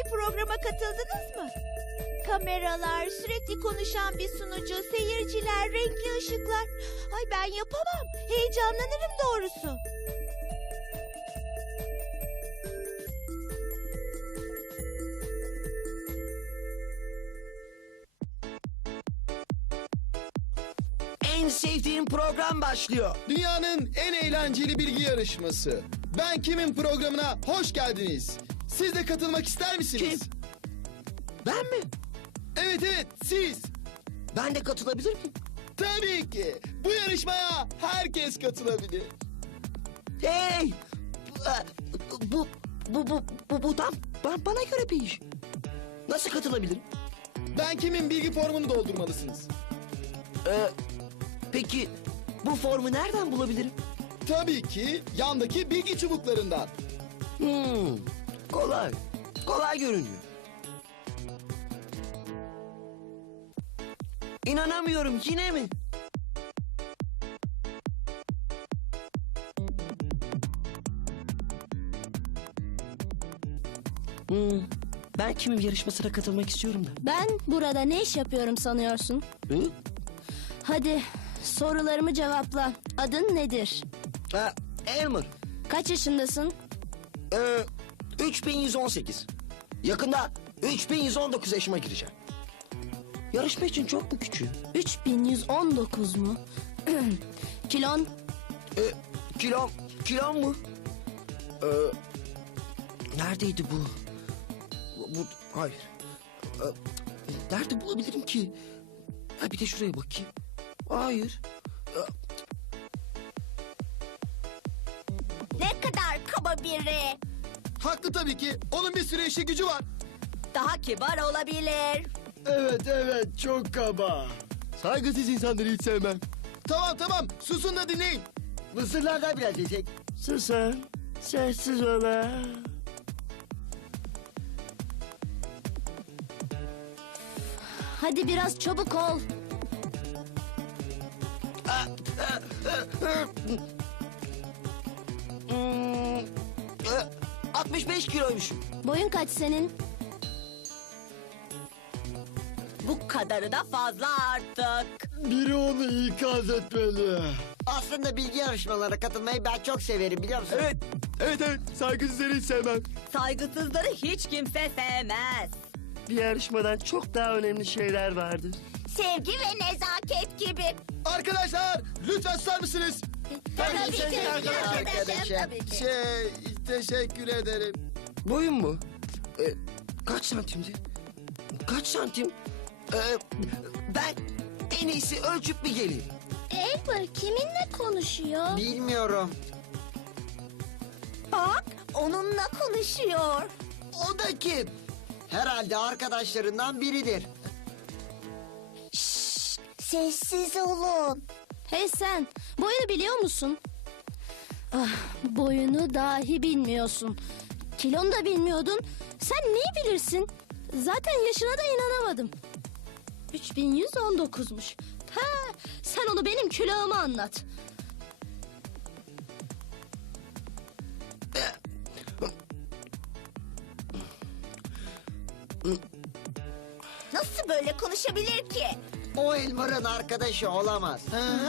programa katıldınız mı? Kameralar, sürekli konuşan bir sunucu, seyirciler, renkli ışıklar. Ay ben yapamam. Heyecanlanırım doğrusu. En sevdiğim program başlıyor. Dünyanın en eğlenceli bilgi yarışması. Ben Kim'in programına hoş geldiniz. Siz de katılmak ister misiniz? Kim? Ben mi? Evet siz. Ben de katılabilir miyim? Tabii ki. Bu yarışmaya herkes katılabilir. Hey! Bu tam bana göre bir iş. Nasıl katılabilirim? Ben Kim'in bilgi formunu doldurmalısınız. Peki bu formu nereden bulabilirim? Tabii ki yandaki bilgi çubuklarından. Kolay. Kolay görünüyor. İnanamıyorum, yine mi? Ben Kim'in yarışmasına katılmak istiyorum da. Ben burada ne iş yapıyorum sanıyorsun? Hı? Hadi sorularımı cevapla. Adın nedir? Elmer. Kaç yaşındasın? 3118. Yakında 3119 yaşıma gireceğim. Yarışma için çok mu küçüğüm? 3119 mu? Kilon? Kilom mu? Neredeydi bu? Hayır. Nerede bulabilirim ki? Ha, bir de şuraya bakayım. Hayır. Ne kadar kaba biri. Haklı tabii ki. Onun bir sürü işi gücü var. Daha kibar olabilir. Evet çok kaba. Saygısız insanları hiç sevmem. Tamam susun da dinleyin. Mısırlardan biraz yiyecek. Susun, sessiz ola. Hadi biraz çabuk ol. 65 kiloymuşum. Boyun kaç senin? Bu kadarı da fazla artık. Biri onu ikaz etmeli. Aslında bilgi yarışmalarına katılmayı ben çok severim, biliyor musun? Evet saygısızları hiç sevmem. Saygısızları hiç kimse sevmez. Bir yarışmadan çok daha önemli şeyler vardır. Sevgi ve nezaket gibi. Arkadaşlar lütfen susar mısınız? Tabii ki arkadaşım. tabii ki. Teşekkür ederim. Boyun mu? Kaç santimdi? Kaç santim? Ben en iyisi ölçüp bir geleyim. Elmer kiminle konuşuyor? Bilmiyorum. Bak onunla konuşuyor. O da kim? Herhalde arkadaşlarından biridir. Sessiz olun. Hey sen, boyunu biliyor musun? Ah, boyunu dahi bilmiyorsun. Kilonu da bilmiyordun. Sen neyi bilirsin? Zaten yaşına da inanamadım. 3119'muş. Ha, sen onu benim külahıma anlat. Nasıl böyle konuşabilir ki? O Elmar'ın arkadaşı olamaz.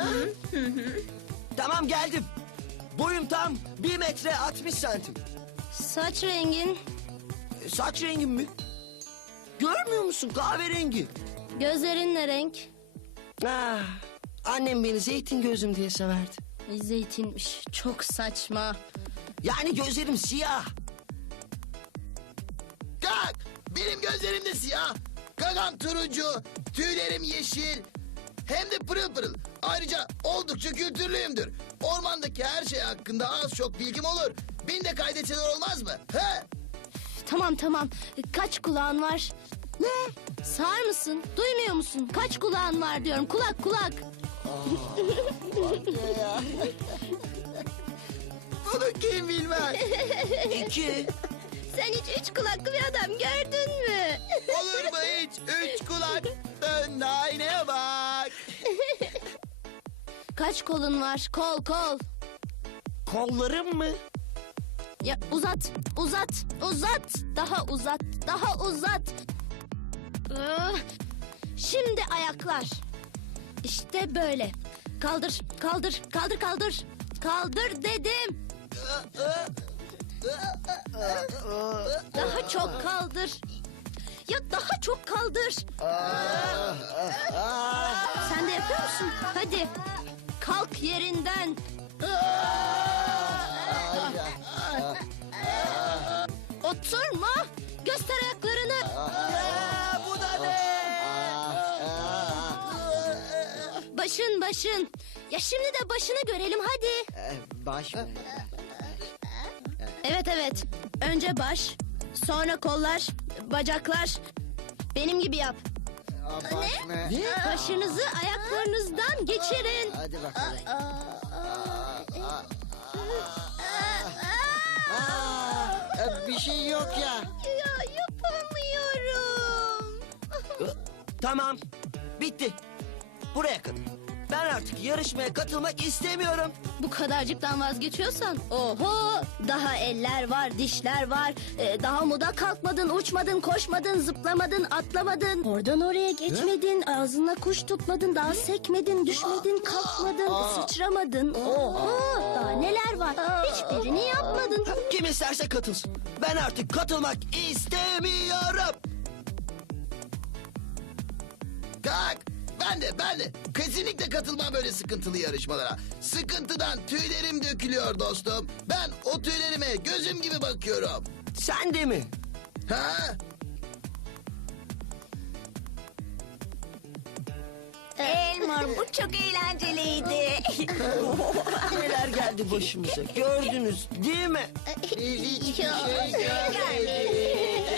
Tamam, geldim. Boyum tam 1 metre 60 santim. Saç rengin, Saç rengim mi? Görmüyor musun, kahverengi? gözlerin ne renk? Ah, annem beni zeytin gözüm diye severdi. Zeytinmiş. Çok saçma. Yani gözlerim siyah. Kalk! Benim gözlerim de siyah. Gagam turuncu, tüylerim yeşil. Hem de pırıl pırıl. Ayrıca oldukça kültürlüyümdür. Ormandaki her şey hakkında az çok bilgim olur. Beni de kaydetseler olmaz mı? He? Tamam. Kaç kulağın var? Ne? Sağır mısın? Duymuyor musun? Kaç kulağın var diyorum. Kulak. Bunu kim bilmez? 2. Sen hiç 3 kulaklı bir adam gördün mü? Olur mu hiç? 3 kulak. Dön aynaya bak. Kaç kolun var? Kol. Kollarım mı? Ya uzat, uzat, uzat. Daha uzat, daha uzat. Şimdi ayaklar. İşte böyle. Kaldır, kaldır, kaldır, kaldır. Kaldır dedim. Daha çok kaldır. Ya daha çok kaldır. Sen de yapıyor musun? Hadi. Kalk yerinden. Oturma. Göster ayaklarını. Bu da ne? Başın başın. Ya şimdi de başını görelim hadi. Baş mı? Evet evet. Önce baş, sonra kollar, bacaklar. Benim gibi yap. Baş mı? Başınızı ayaklarınızdan geçirin. Hadi bakalım. Bir şey yok ya. Ya yapamıyorum. Tamam. Bitti. Buraya kadar. Ben artık yarışmaya katılmak istemiyorum. Bu kadarcıktan vazgeçiyorsan oho, daha eller var, dişler var. Daha muda kalkmadın, uçmadın, koşmadın, zıplamadın, atlamadın. Oradan oraya geçmedin, ağzına kuş tutmadın, daha sekmedin, düşmedin, kalkmadın, sıçramadın. Oho, daha neler var. Hiçbirini yapmadın. Kim isterse katılsın. Ben artık katılmak istemiyorum. Kalk. Ben de. Kesinlikle katılmam böyle sıkıntılı yarışmalara. Sıkıntıdan tüylerim dökülüyor dostum. Ben o tüylerime gözüm gibi bakıyorum. Sen de mi? Ha? Elmar, bu çok eğlenceliydi. Neler geldi başımıza gördünüz değil mi? Biz hiçbir şey görmedik.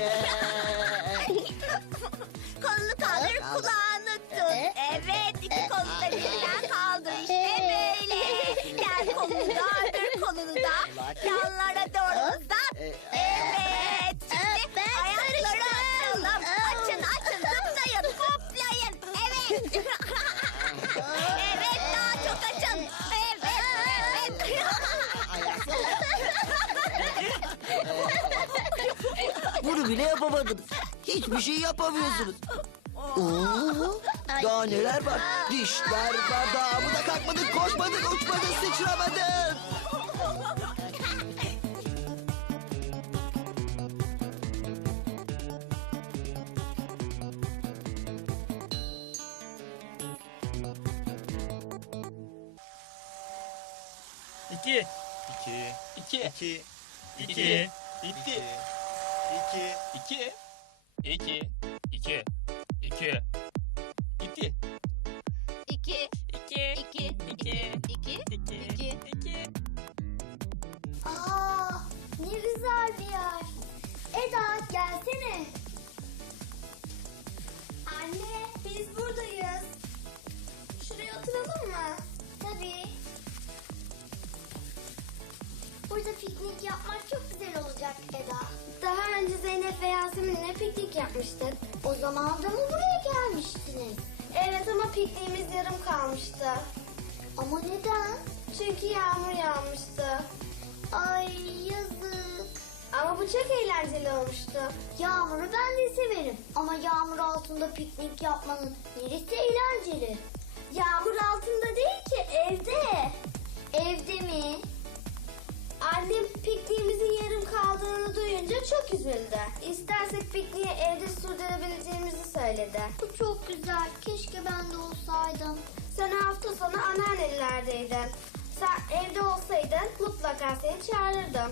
Kolunu kaldır, kulağını tut. Evet, iki kolunu da birden kaldır. İşte böyle. Gel kolunu kaldır, kolunu da yanlara doğru uzat. Evet. Şimdi ayakları açalım. Açın, zıplayın, hoplayın. Evet. Evet, daha çok açın. Evet. Bunu bile yapamadınız. Hiçbir şey yapamıyorsunuz. Oo, daha neler var? Dişler var. Daha bu da kalkmadın, koşmadın, uçmadın, sıçramadın. İki. İki. İki. İki. İki. İki. İki. İki. İki. İki. İki. İki, İki. iki, İki. iki, İki. İki. Aa, ne güzel bir yer. Eda gelsene. Anne biz buradayız. Şuraya oturalım mı? Tabii. Burada piknik yapmak çok güzel olacak Eda. Daha önce Zeynep ve Yasemin'le piknik yapmıştık. O zaman da mı buraya gelmiştiniz? Evet ama pikniğimiz yarım kalmıştı. Ama neden? Çünkü yağmur yağmıştı. Ay yazık. Ama bu çok eğlenceli olmuştu. Yağmuru ben de severim. Ama yağmur altında piknik yapmanın neresi eğlenceli? Yağmur altında değil ki evde. Evde mi? Annem pikniğimizin yarım kaldığını duyunca çok üzüldü. İstersek pikniği evde sürdürebileceğimizi söyledi. Bu çok güzel. Keşke ben de olsaydım. Sen hafta sonu anneannelerdeydin. Sen evde olsaydın mutlaka seni çağırırdım.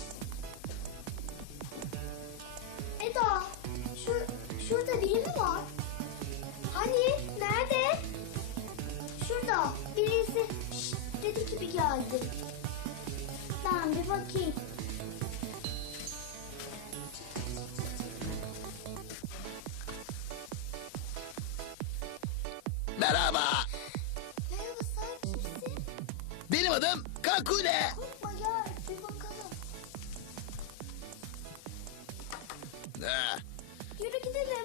Eda, şurada biri mi var? Hani? Nerede? Şurada. Birisi şşt dedi gibi geldi. Ben bir bakayım. Merhaba. Merhaba sen kimsin? Benim adım Kakule. Korkma gel bir bakalım. Ha, Yürü gidelim.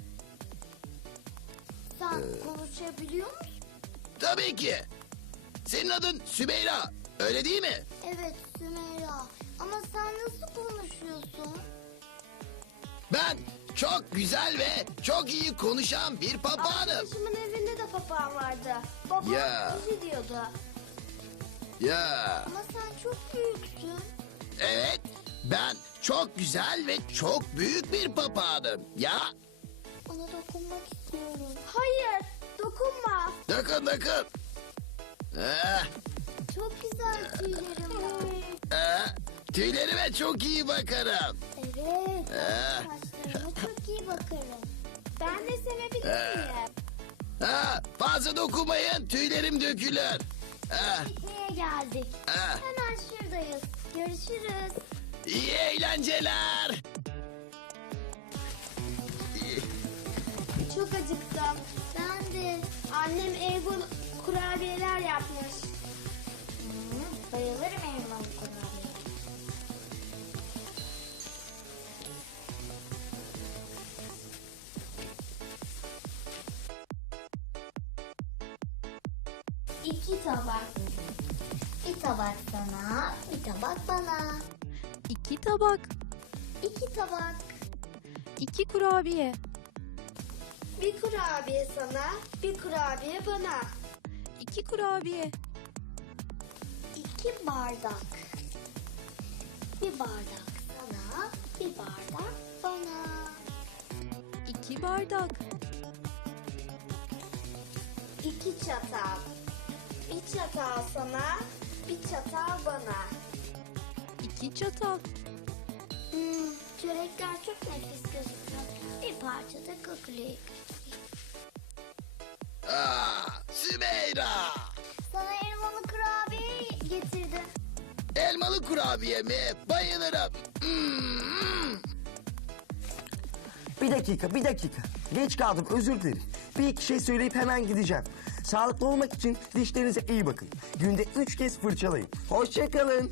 Sen konuşabiliyor musun? tabii ki. Senin adın Sümeyra. Öyle değil mi? Evet Sümeyra. Ama sen nasıl konuşuyorsun? Ben çok güzel ve çok iyi konuşan bir papağanım. Arkadaşımın evinde de papağan vardı. Babam Ya. bizi diyordu. Ya, Ama sen çok büyüksün. evet. Ben çok güzel ve çok büyük bir papağanım. Ya, Ona dokunmak istiyorum. Hayır, dokunma. dokun. Ah, Çok güzel tüylerim var. tüylerime çok iyi bakarım. Evet, saçlarıma çok iyi bakarım. Ben de sevebilir miyim? Fazla dokunmayın, tüylerim dökülür. Pikniğe geldik. Hemen şuradayız. Görüşürüz. İyi eğlenceler. Çok acıktım. Ben de. Annem elmalı kurabiyeler yapmış. Bayılırım elmalı kurabiye. İki tabak. Bir tabak sana, bir tabak bana. 2 tabak, İki tabak. 2 kurabiye, Bir kurabiye sana, bir kurabiye bana. 2 kurabiye, İki bardak. Bir bardak sana, bir bardak bana. 2 bardak, İki çatal. Bir çatal sana, bir çatal bana. 2 çatal, Çörekler çok nefis gözüküyor. Bir parça da kukulik. Sümeyra. Sana elmalı kurabiye getirdim. Elmalı kurabiye mi? Bayılırım. Bir dakika. Geç kaldım, özür dilerim. Bir iki şey söyleyip hemen gideceğim. Sağlıklı olmak için dişlerinize iyi bakın. Günde 3 kez fırçalayın. Hoşça kalın.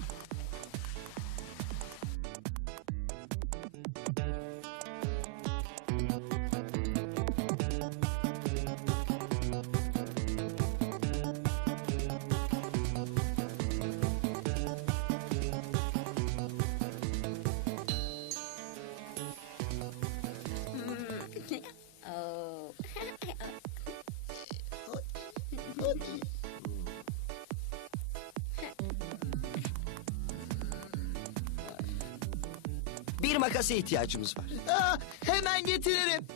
Bir makasa ihtiyacımız var. Hemen getiririm.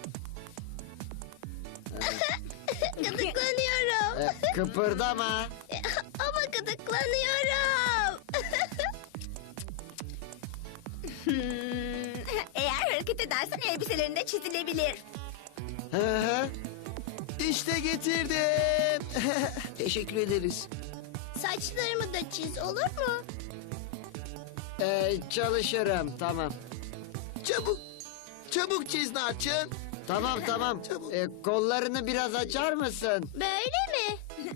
Gıdıklanıyorum. Kıpırdama. Ama gıdıklanıyorum. Eğer hareket edersen elbiselerinde çizilebilir. Hı hı. İşte getirdim. Teşekkür ederiz. Saçlarımı da çiz, olur mu? Çalışırım, tamam. Çabuk çiz Narçın. Tamam. Çabuk. Kollarını biraz açar mısın? Böyle mi?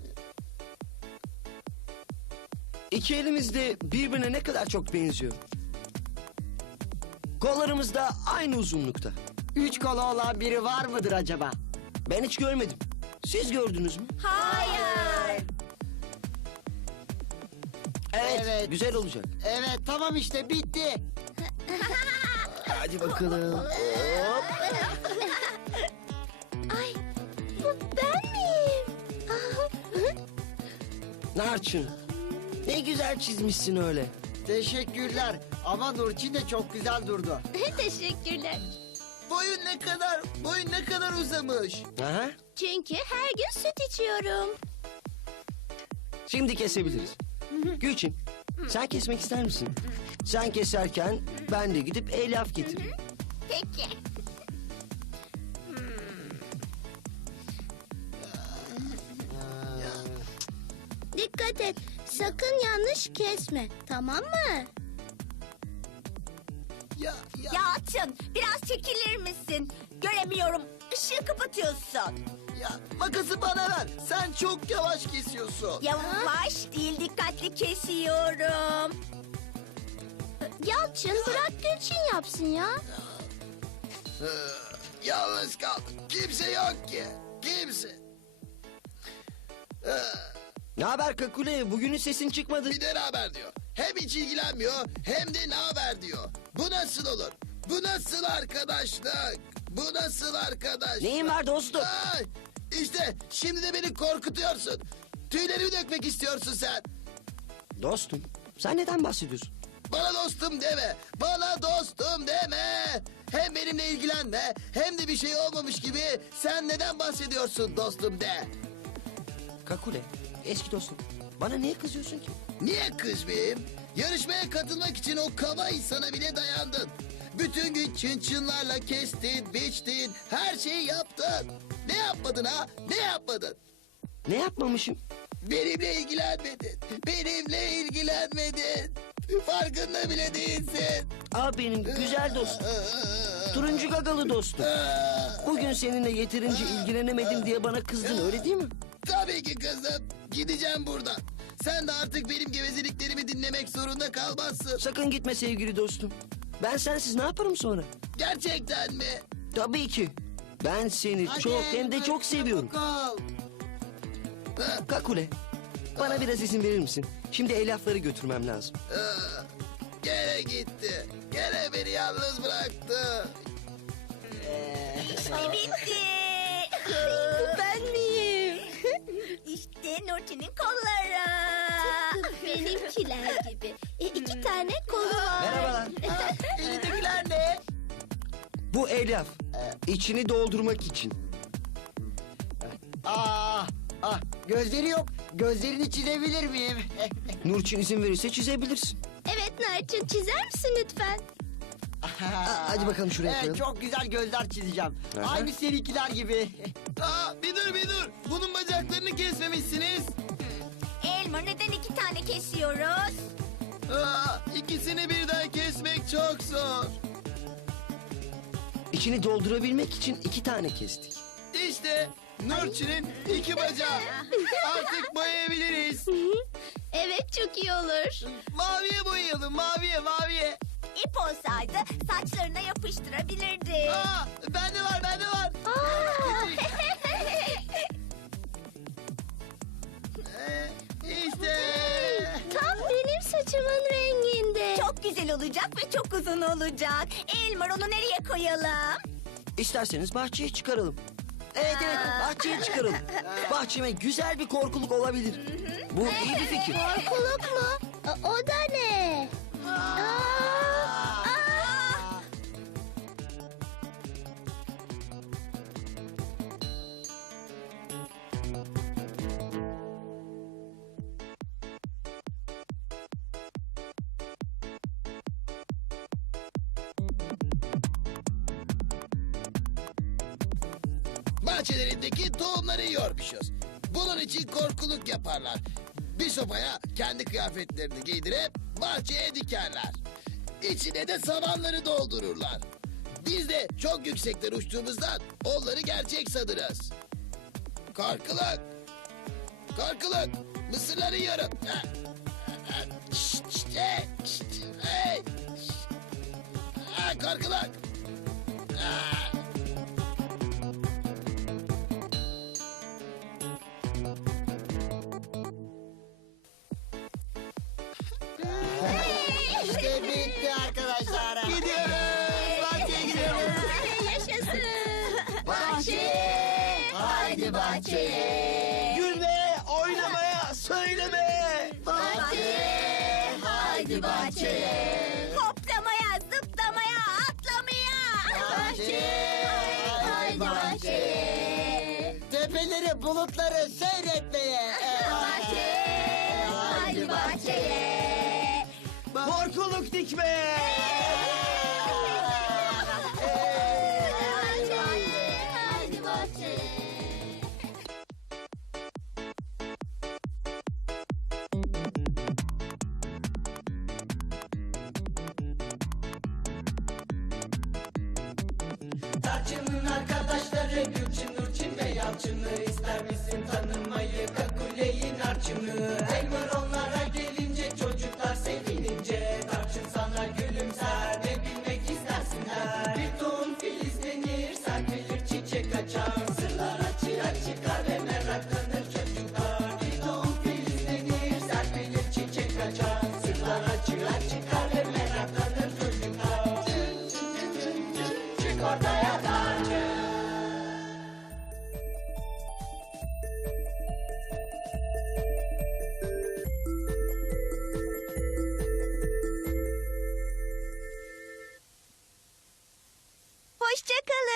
İki elimiz de birbirine ne kadar çok benziyor. Kollarımız da aynı uzunlukta. 3 kolu olan biri var mıdır acaba? Ben hiç görmedim. Siz gördünüz mü? Hayır. Evet. Güzel olacak. Evet, tamam işte bitti. Hadi bakalım. Hop. Ay, bu ben miyim? Narçın. Ne güzel çizmişsin öyle. Teşekkürler. Ama Nurçin de çok güzel durdu. Teşekkürler. Boyun ne kadar uzamış. Aha. Çünkü her gün süt içiyorum. Şimdi kesebiliriz. Gülçin, sen kesmek ister misin? Sen keserken ben de gidip elyaf getiririm. Peki. Dikkat et. Sakın yanlış kesme. Tamam mı? Ya Yalçın, biraz çekilir misin? Göremiyorum. Işığı kapatıyorsun. makası bana ver. Sen çok yavaş kesiyorsun. Yavaş değil, dikkatli kesiyorum. Yalçın, bırak Gülçin yapsın ya. Yalnız kaldım. Kimse yok ki. Kimse. Ne haber Kakule? Bugünün sesin çıkmadı. Bir de ne haber diyor. Hem hiç ilgilenmiyor hem de ne haber diyor. Bu nasıl olur? Bu nasıl arkadaşlık? Bu nasıl arkadaşlık? Neyin var dostum? Ay, işte şimdi de beni korkutuyorsun. Tüylerimi dökmek istiyorsun sen. Dostum, sen neden bahsediyorsun? Bana dostum deme. Bana dostum deme. Hem benimle ilgilenme hem de bir şey olmamış gibi sen neden bahsediyorsun dostum de. Kakule, eski dostum. Bana niye kızıyorsun ki? Niye kızmayayım? Yarışmaya katılmak için o kaba insana bile dayandın. Bütün gün çınçınlarla kestin, biçtin, her şeyi yaptın. Ne yapmadın ha? Ne yapmadın? Ne yapmamışım? Benimle ilgilenmedin. Benimle ilgilenmedin. Farkında bile değilsin. Aa benim güzel dostum. Turuncu gagalı dostum. Bugün seninle yeterince ilgilenemedim diye bana kızdın öyle değil mi? Tabii ki kızım. Gideceğim buradan. Sen de artık benim gevezeliklerimi dinlemek zorunda kalmazsın. Sakın gitme sevgili dostum. Ben sensiz ne yaparım sonra? Gerçekten mi? Tabii ki. Ben seni çok hem de çok seviyorum. Ha, Kakule, bana biraz izin verir misin? Şimdi Elyafları götürmem lazım. gene gitti. Gene beni yalnız bıraktı. İşte bitti. Bu ben miyim? İşte Nurçin'in kolları. Benimkiler gibi. İki tane kolu var. Merhabalar. Elindekiler ne? Bu Elyaf. İçini doldurmak için. Gözleri yok. Gözlerini çizebilir miyim? Nurçin izin verirse çizebilirsin. Evet Narçın, çizer misin lütfen? Hadi bakalım şuraya koyalım. Çok güzel gözler çizeceğim. Aha. Aynı seninkiler gibi. Bir dur. Bunun bacaklarını kesmemişsiniz. Elmer neden 2 tane kesiyoruz? İkisini birden kesmek çok zor. İçini doldurabilmek için 2 tane kestik. İşte Nurçin'in 2 bacağı. Artık boyayabiliriz. Evet, çok iyi olur. Maviye boyayalım, maviye. İp olsaydı saçlarına yapıştırabilirdi. Bende var. İşte. Tam benim saçımın renginde. Çok güzel olacak ve çok uzun olacak. Elmer onu nereye koyalım? İsterseniz bahçeye çıkaralım. Evet bahçeye çıkaralım. Bahçeme güzel bir korkuluk olabilir. Bu iyi bir fikir. Korkuluk mu? O da ne? Bahçelerindeki tohumları yiyormuşuz. Bunun için korkuluk yaparlar. Bir sopaya kendi kıyafetlerini giydirip bahçeye dikerler. İçine de samanları doldururlar. Biz de çok yüksekten uçtuğumuzdan onları gerçek sanırız. Korkuluk. Mısırları yiyorum. Hey. Korkuluk. İşte bitti arkadaşlar. Gidiyoruz. Bahçeye gidiyoruz. Yaşasın. Haydi bahçeye. Gülmeye, oynamaya, söylemeye. Haydi bahçeye. Hoplamaya, zıplamaya, atlamaya. Haydi bahçeye. Tepeleri, bulutları seyretmeye. Haydi bahçeye. Korkuluk dikmeye. Haydi bahçeye. Tarçın'ın arkadaşları Gülçin, Nurçin ve Yalçın'ı ister misin tanımayı? Kakule'yi, Narçın'ı. Elmer onlara gelince çocuklar sevinince Tarçın sana gülümser. Hoşça kalın.